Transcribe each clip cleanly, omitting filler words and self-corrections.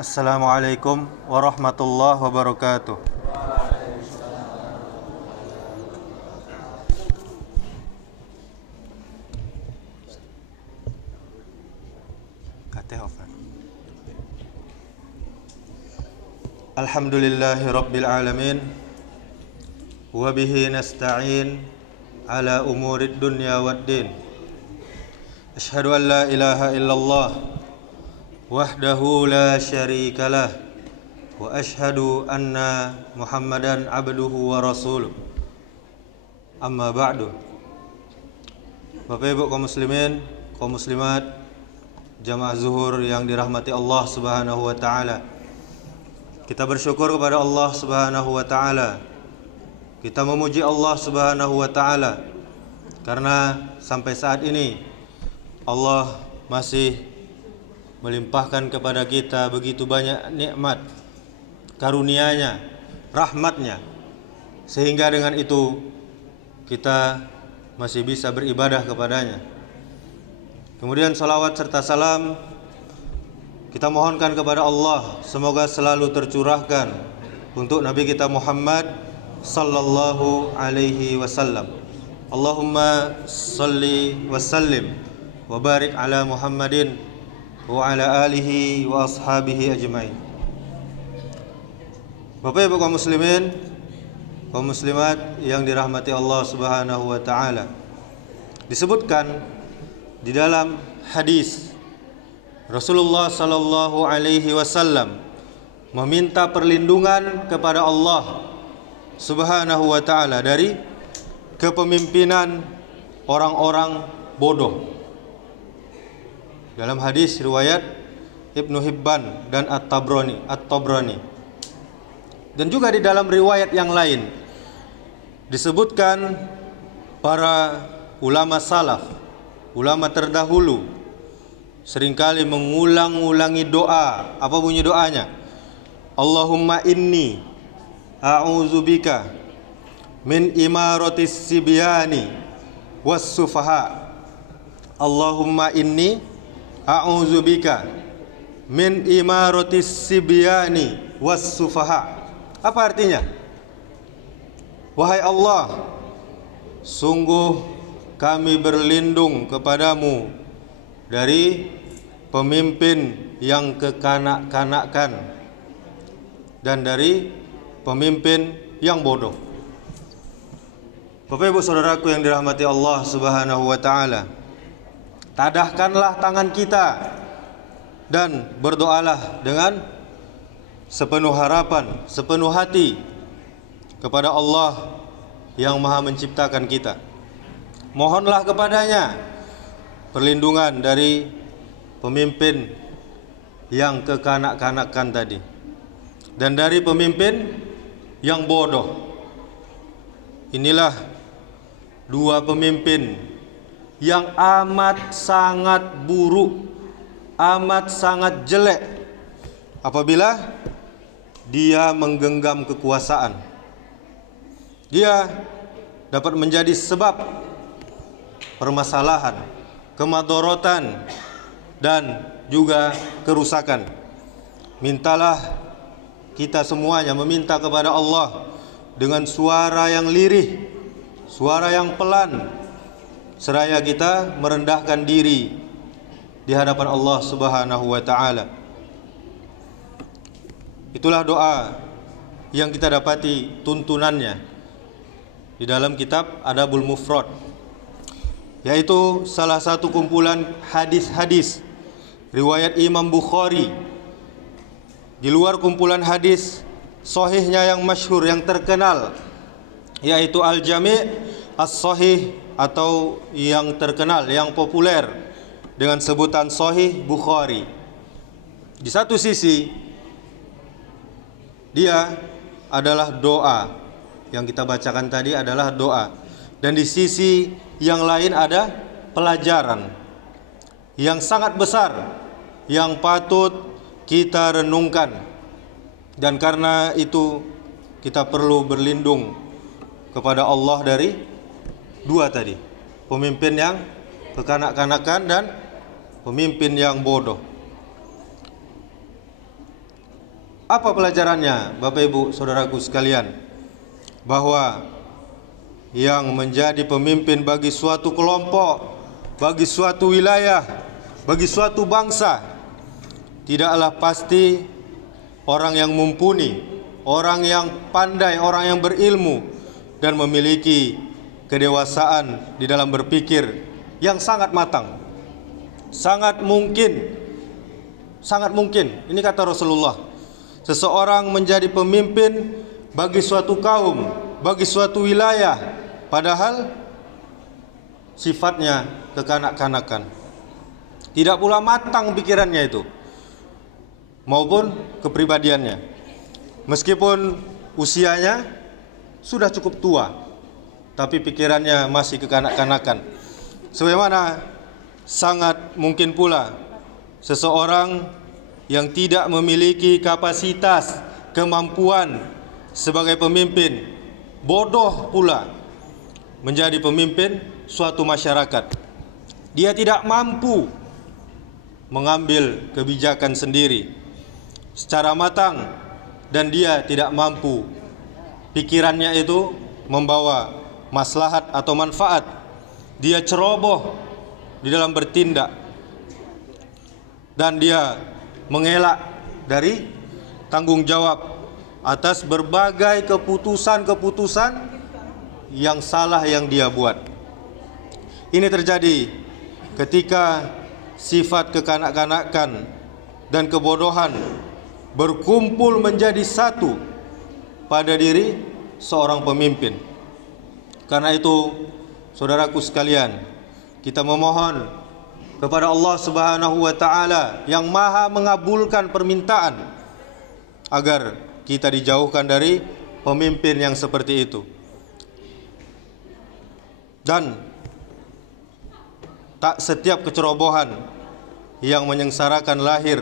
Assalamualaikum warahmatullahi wabarakatuh. Alhamdulillahi rabbil alamin, wa bihi nasta'in ala umurid dunya waddin. Asyhadu an la ilaha illallah wahdahu la syarikalah, wa asyhadu anna Muhammadan abduhu wa rasuluh. Amma ba'du. Bapak Ibu kaum muslimin, kaum muslimat, jamaah zuhur yang dirahmati Allah Subhanahu wa taala. Kita bersyukur kepada Allah Subhanahu wa taala. Kita memuji Allah Subhanahu wa taala karena sampai saat ini Allah masih melimpahkan kepada kita begitu banyak nikmat, karunia-Nya, rahmat-Nya, sehingga dengan itu kita masih bisa beribadah kepadanya. Kemudian salawat serta salam kita mohonkan kepada Allah, semoga selalu tercurahkan untuk Nabi kita Muhammad sallallahu alaihi wasallam. Allahumma salli wa sallim wa barik ala Muhammadin wa ala alihi wa ashabihi ajmain. Bapak Ibu kaum muslimin, kaum muslimat yang dirahmati Allah Subhanahu wa taala. Disebutkan di dalam hadis Rasulullah sallallahu alaihi wasallam meminta perlindungan kepada Allah Subhanahu wa taala dari kepemimpinan orang-orang bodoh. Dalam hadis riwayat Ibnu Hibban dan At-Tabrani. Dan juga di dalam riwayat yang lain disebutkan para ulama salaf, ulama terdahulu seringkali mengulang-ulangi doa. Apa bunyi doanya? Allahumma inni a'udzubika min imaratis sibyani was sufaha. Allahumma inni a'udzubika min imaratis sibyani was sufaha. Apa artinya? Wahai Allah, sungguh kami berlindung kepadamu dari pemimpin yang kekanak-kanakan dan dari pemimpin yang bodoh. Bapak Ibu saudaraku yang dirahmati Allah Subhanahu wa taala, tadahkanlah tangan kita dan berdoalah dengan sepenuh harapan, sepenuh hati kepada Allah yang Maha menciptakan kita. Mohonlah kepadanya perlindungan dari pemimpin yang kekanak-kanakan tadi dan dari pemimpin yang bodoh. Inilah dua pemimpin yang amat sangat buruk, amat sangat jelek apabila dia menggenggam kekuasaan. Dia dapat menjadi sebab permasalahan, kemadorotan, dan juga kerusakan. Mintalah kita semuanya meminta kepada Allah dengan suara yang lirih, suara yang pelan, seraya kita merendahkan diri di hadapan Allah Subhanahu wa taala. Itulah doa yang kita dapati tuntunannya di dalam kitab Adabul Mufrad, yaitu salah satu kumpulan hadis-hadis riwayat Imam Bukhari. Di luar kumpulan hadis sahihnya yang masyhur, yang terkenal, yaitu Al-Jami' As-Sahih, atau yang terkenal, yang populer dengan sebutan Sahih Bukhari. Di satu sisi dia adalah doa, yang kita bacakan tadi adalah doa, dan di sisi yang lain ada pelajaran yang sangat besar yang patut kita renungkan. Dan karena itu kita perlu berlindung kepada Allah dari dua tadi, pemimpin yang kekanak-kanakan dan pemimpin yang bodoh. Apa pelajarannya, Bapak Ibu Saudaraku sekalian? Bahwa yang menjadi pemimpin bagi suatu kelompok, bagi suatu wilayah, bagi suatu bangsa, tidaklah pasti orang yang mumpuni, orang yang pandai, orang yang berilmu dan memiliki kedewasaan di dalam berpikir yang sangat matang. Sangat mungkin, ini kata Rasulullah, seseorang menjadi pemimpin bagi suatu kaum, bagi suatu wilayah, padahal sifatnya kekanak-kanakan. Tidak pula matang pikirannya itu, maupun kepribadiannya. Meskipun usianya sudah cukup tua, tapi pikirannya masih kekanak-kanakan. Sebagaimana sangat mungkin pula seseorang yang tidak memiliki kapasitas, kemampuan sebagai pemimpin, bodoh pula menjadi pemimpin suatu masyarakat. Dia tidak mampu mengambil kebijakan sendiri secara matang, dan dia tidak mampu pikirannya itu membawa maslahat atau manfaat. Dia ceroboh di dalam bertindak, dan dia mengelak dari tanggung jawab atas berbagai keputusan-keputusan yang salah yang dia buat. Ini terjadi ketika sifat kekanak-kanakan dan kebodohan berkumpul menjadi satu pada diri seorang pemimpin. Karena itu, saudaraku sekalian, kita memohon kepada Allah Subhanahu wa taala yang Maha mengabulkan permintaan agar kita dijauhkan dari pemimpin yang seperti itu. Dan tak setiap kecerobohan yang menyengsarakan lahir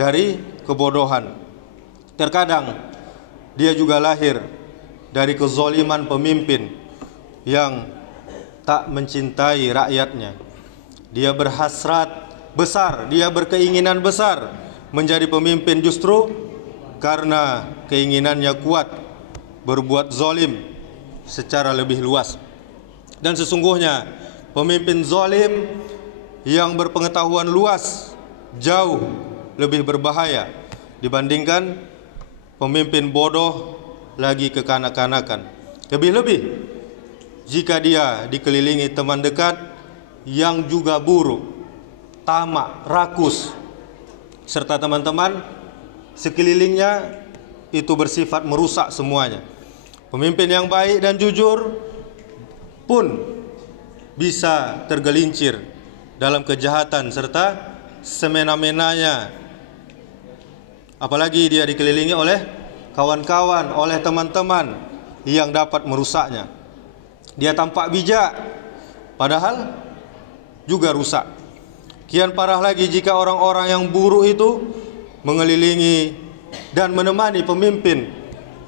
dari kebodohan. Terkadang dia juga lahir dari kezaliman pemimpin yang tak mencintai rakyatnya. Dia berhasrat besar, dia berkeinginan besar menjadi pemimpin justru karena keinginannya kuat berbuat zalim secara lebih luas. Dan sesungguhnya pemimpin zalim yang berpengetahuan luas jauh lebih berbahaya dibandingkan pemimpin bodoh lagi kekanak-kanakan. Lebih-lebih jika dia dikelilingi teman dekat yang juga buruk, tamak, rakus, serta teman-teman sekelilingnya itu bersifat merusak semuanya. Pemimpin yang baik dan jujur pun bisa tergelincir dalam kejahatan serta semena-menanya, apalagi dia dikelilingi oleh kawan-kawan, oleh teman-teman yang dapat merusaknya. Dia tampak bijak, padahal juga rusak. Kian parah lagi jika orang-orang yang buruk itu mengelilingi dan menemani pemimpin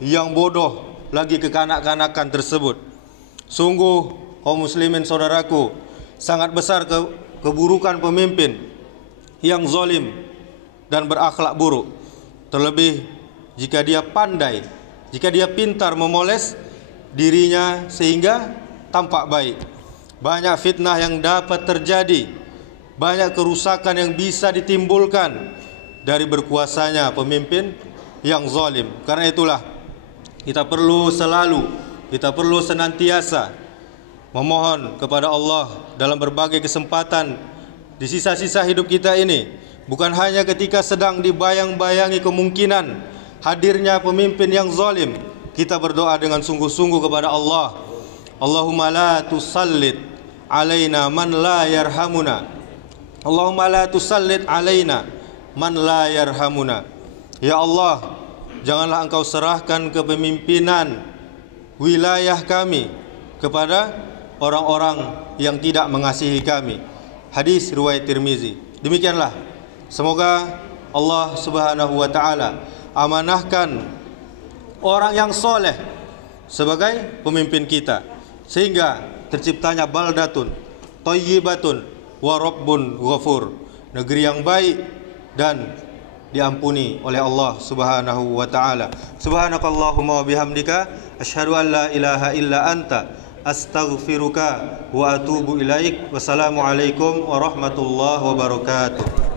yang bodoh lagi kekanak-kanakan tersebut. Sungguh kaum muslimin saudaraku, sangat besar keburukan pemimpin yang zalim dan berakhlak buruk. Terlebih jika dia pandai, jika dia pintar memoles dirinya sehingga tampak baik. Banyak fitnah yang dapat terjadi, banyak kerusakan yang bisa ditimbulkan dari berkuasanya pemimpin yang zalim. Karena itulah kita perlu senantiasa memohon kepada Allah dalam berbagai kesempatan di sisa-sisa hidup kita ini, bukan hanya ketika sedang dibayang-bayangi kemungkinan hadirnya pemimpin yang zalim, kita berdoa dengan sungguh-sungguh kepada Allah. Allahumma la tusallit alaina man la yarhamuna. Allahumma la tusallit alaina man la yarhamuna. Ya Allah, janganlah Engkau serahkan kepemimpinan wilayah kami kepada orang-orang yang tidak mengasihi kami. Hadis riwayat Tirmizi. Demikianlah, semoga Allah Subhanahu wa taala amanahkan orang yang soleh sebagai pemimpin kita, sehingga terciptanya baldatun thayyibatun wa rabbun ghafur, negeri yang baik dan diampuni oleh Allah Subhanahu wa taala. Subhanakallahumma wa bihamdika asyhadu an la ilaha illa anta astaghfiruka wa atubu ilaik. Wassalamualaikum warahmatullahi wabarakatuh.